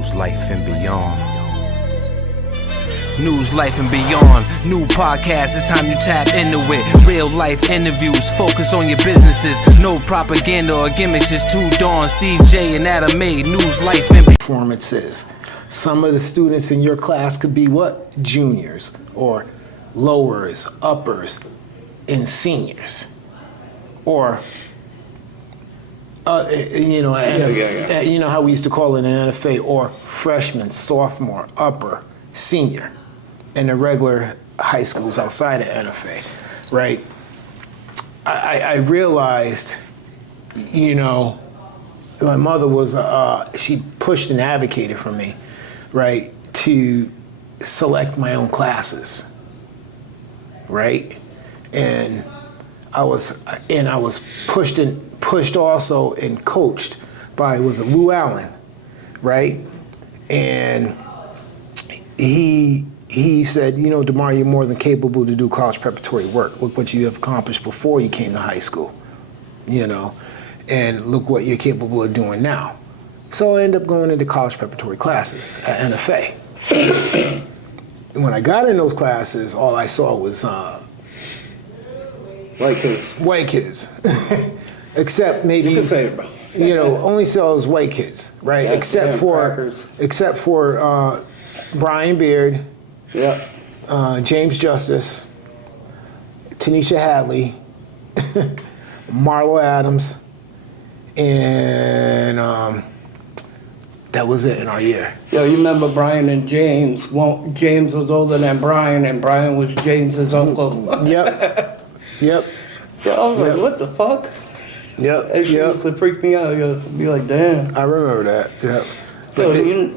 News, Life, and Beyond. News, Life, and Beyond. New podcast, it's time you tap into it. Real life interviews, focus on your businesses. No propaganda or gimmicks, just two Dawns, Steve J and Adam May. News, Life, and Beyond. Performances. Some of the students in your class could be what? Juniors, or lowers, uppers, and seniors. Or, you know how we used to call it in NFA, or freshman, sophomore, upper, senior, in the regular high schools outside of NFA, right? I realized, you know, my mother was, she pushed and advocated for me, right, to select my own classes, right? And I was pushed also and coached by, was it Lou Allen, right? And he said, you know, DeMar, you're more than capable to do college preparatory work. Look what you have accomplished before you came to high school, you know, and look what you're capable of doing now. So I ended up going into college preparatory classes at NFA. When I got in those classes, all I saw was white kids. Except maybe, you can say it, bro. You know, only saw was white kids, right? Yeah, except for Brian Beard, yeah, James Justice, Tanisha Hadley, Marlo Adams, and that was it in our year. Yo, you remember Brian and James? James was older than Brian, and Brian was James's uncle. Yep. Yeah, I was like, what the fuck? Yep. That shit used to freak me out. Yo, be like, damn. I remember that. Yep. Yo,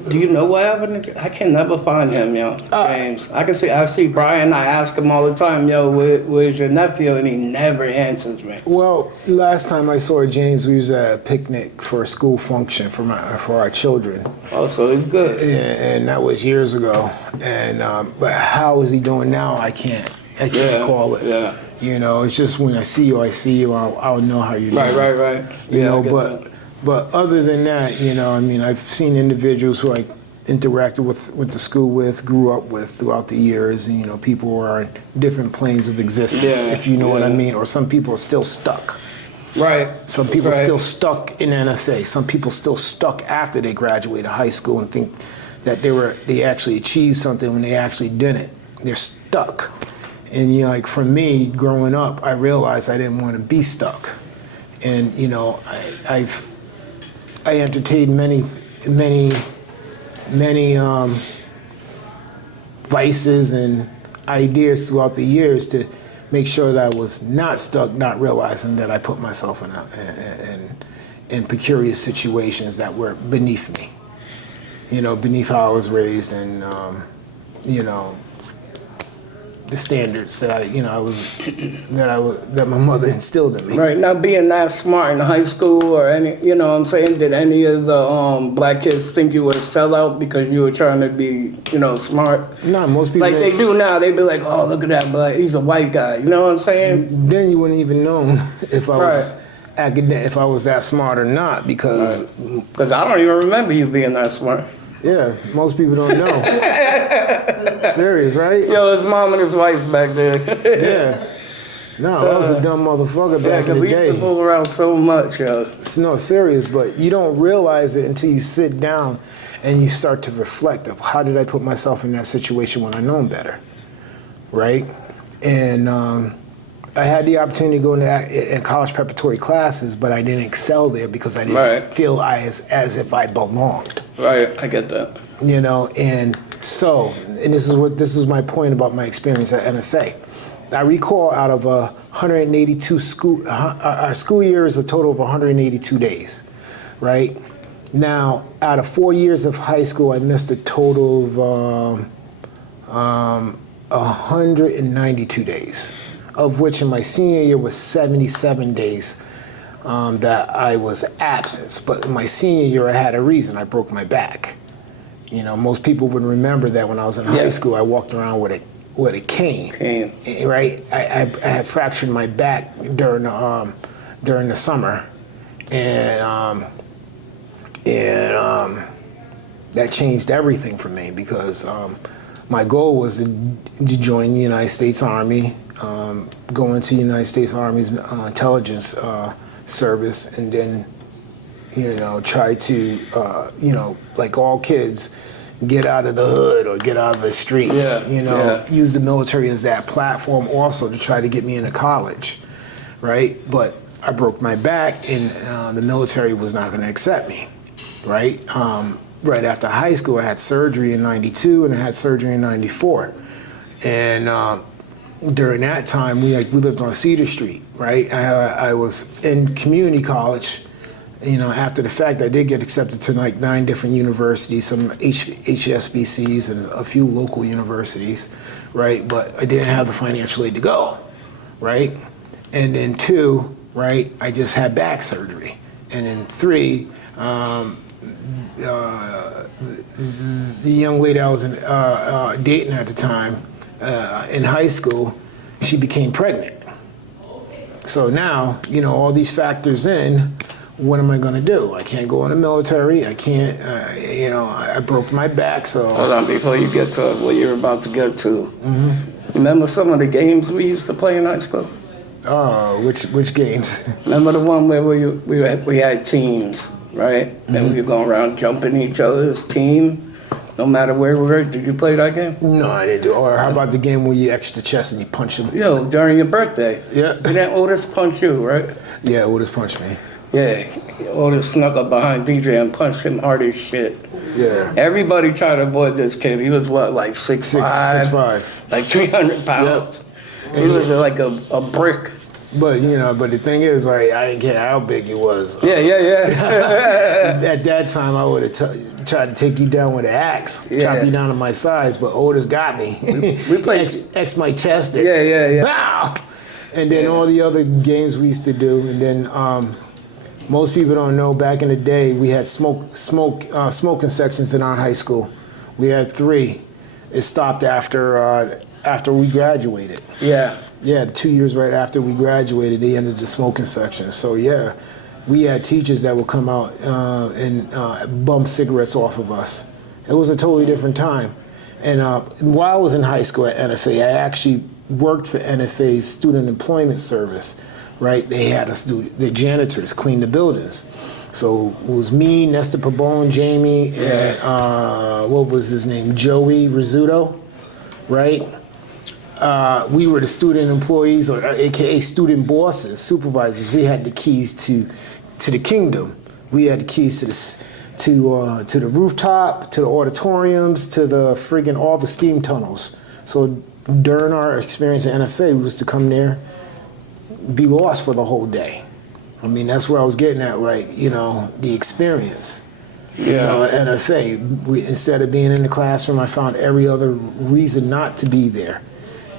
do you know what happened? I can never find him, yo. James. I see Brian. I ask him all the time, yo, where's your nephew? And he never answers me. Well, last time I saw James, we was at a picnic for a school function for our children. Oh, so he's good. And that was years ago. And but how is he doing now? I can't call it. Yeah. You know, it's just when I see you. I'll know how you're doing. Right. You Yeah, know, but other than that, you know, I mean, I've seen individuals who I interacted with the school with, grew up with throughout the years, and, you know, people who are on different planes of existence, if you know what I mean, or some people are still stuck. Right. Some people are still stuck in NFA. Some people still stuck after they graduated high school and think that they actually achieved something when they actually didn't. They're stuck. And, you know, like for me, growing up, I realized I didn't want to be stuck. And, you know, I entertained many vices and ideas throughout the years to make sure that I was not stuck, not realizing that I put myself in precarious situations that were beneath me. You know, beneath how I was raised, and you know, the standards that that my mother instilled in me. Right. Now, being that smart in high school or any, you know what I'm saying, did any of the black kids think you were a sellout because you were trying to be, you know, smart? No, most people... Like they do now, they be like, oh, look at that black, he's a white guy. You know what I'm saying? Then you wouldn't even know if I was if I was that smart or not, because... Because I don't even remember you being that smart. Yeah, most people don't know. Serious, right? Yo, his mom and his wife's back there. Yeah. No, I was a dumb motherfucker back in the day. We used to move around so much, yo. No, serious, but you don't realize it until you sit down and you start to reflect of how did I put myself in that situation when I know better, right? And I had the opportunity to go into college preparatory classes, but I didn't excel there because I didn't feel as if I belonged. Right, I get that. You know, and so, and this is my point about my experience at NFA. I recall out of 182 our school year is a total of 182 days, right? Now, out of 4 years of high school, I missed a total of 192 days, of which in my senior year was 77 days that I was absent. But in my senior year, I had a reason. I broke my back. You know, most people would remember that when I was in high school, I walked around with a cane. Right? I had fractured my back during the summer, and that changed everything for me because my goal was to join the United States Army, go into the United States Army's intelligence service, and then, try to, like all kids, get out of the hood or get out of the streets. Use the military as that platform also to try to get me into college, right? But I broke my back, and the military was not going to accept me, right? Right after high school, I had surgery in '92, and I had surgery in '94, and during that time, we lived on Cedar Street, right? I was in community college. After the fact, I did get accepted to like 9 different universities, some HSBCs and a few local universities, right? But I didn't have the financial aid to go, right? And then 2, right, I just had back surgery. And then 3, the young lady I was dating at the time in high school, she became pregnant. So now, all these factors in, what am I going to do? I can't go in the military. I can't, I broke my back, so. Hold on, before you get to what you're about to get to. Remember some of the games we used to play in high school? Which games? Remember the one where we had teams, right? And we were going around jumping each other's team, no matter where we were. Did you play that game? No, I didn't do. Or how about the game where you extra chest and you punch them? During your birthday. Yeah. Didn't Otis punch you, right? Yeah, Otis punched me. Yeah, Otis snuck up behind DJ and punched him hard as shit. Yeah. Everybody tried to avoid this kid. He was what, like 6'5"? 6'5". Like 300 pounds. Yep. He was like a brick. But but the thing is, like, I didn't care how big he was. Yeah. At that time, I would have tried to take you down with an axe, chop you down to my size. But Otis got me. We played X my chest. Yeah. Bow! And then all the other games we used to do, and then most people don't know. Back in the day, we had smoking sections in our high school. We had 3. It stopped after we graduated. Yeah. Yeah, the 2 years right after we graduated, they ended the smoking section. So yeah, we had teachers that would come out and bum cigarettes off of us. It was a totally different time. And while I was in high school at NFA, I actually worked for NFA's Student Employment Service, right? They had the janitors clean the buildings. So it was me, Nestor Pabon, Jamie, and what was his name? Joey Rizzuto, right? We were the student employees, or AKA student bosses, supervisors. We had the keys to the kingdom. We had the keys to the rooftop, to the auditoriums, to the friggin' all the steam tunnels. So during our experience at NFA, we was to come there, be lost for the whole day. I mean, that's where I was getting at, right? The experience. At NFA, instead of being in the classroom, I found every other reason not to be there.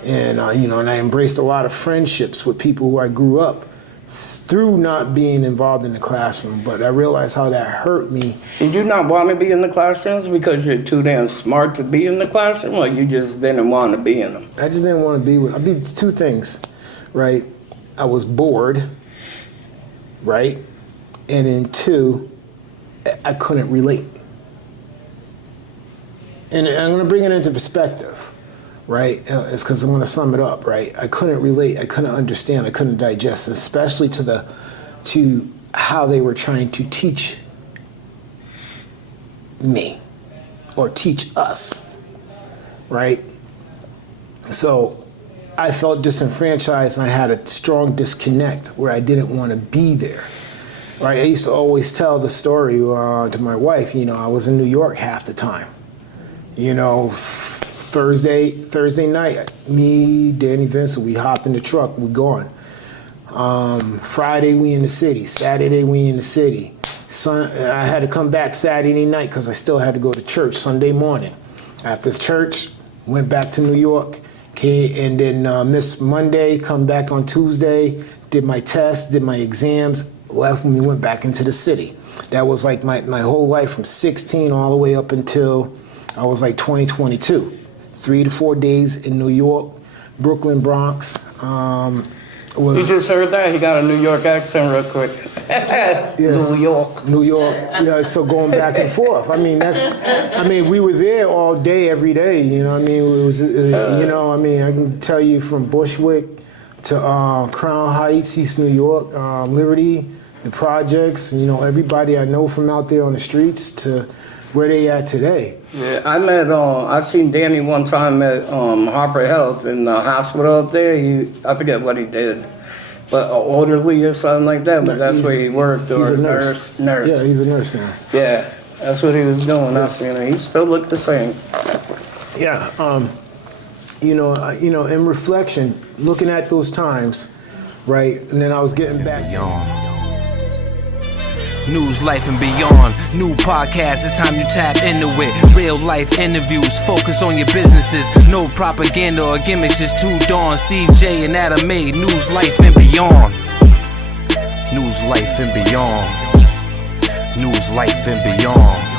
And, and I embraced a lot of friendships with people who I grew up through not being involved in the classroom. But I realized how that hurt me. Did you not want to be in the classrooms because you're too damn smart to be in the classroom, or you just didn't want to be in them? I just didn't want to be with. I mean, 2 things, right? I was bored, right? And then 2, I couldn't relate. And I'm going to bring it into perspective. Right? It's because I'm going to sum it up, right? I couldn't relate, I couldn't understand, I couldn't digest, especially to how they were trying to teach me or teach us, right? So I felt disenfranchised, and I had a strong disconnect where I didn't want to be there, right? I used to always tell the story to my wife, I was in New York half the time, Thursday night, me, Danny Vincent, we hopped in the truck, we gone. Friday, we in the city. Saturday, we in the city. I had to come back Saturday night because I still had to go to church Sunday morning. After church, went back to New York, and then missed Monday, come back on Tuesday, did my tests, did my exams, left when we went back into the city. That was like my whole life from 16 all the way up until I was like 2022. 3 to 4 days in New York, Brooklyn, Bronx, You just heard that? He got a New York accent real quick. New York. New York. Yeah, so going back and forth. I mean, we were there all day, every day. You know what I mean? It was, I can tell you from Bushwick to Crown Heights, East New York, Liberty, the projects, everybody I know from out there on the streets to where they at today. Yeah, I seen Danny one time at Harper Health in the hospital up there. I forget what he did, but orderly or something like that, but that's where he worked, or he's a nurse. Yeah, he's a nurse now. Yeah, that's what he was doing. I seen him. He still looked the same. Yeah, in reflection, looking at those times, right, and then I was getting back to News, life, and beyond. New podcast, it's time you tap into it. Real life interviews, focus on your businesses. No propaganda or gimmicks, just two dawns. Steve J and Adam A. News, life, and beyond. News, life, and beyond. News, life, and beyond.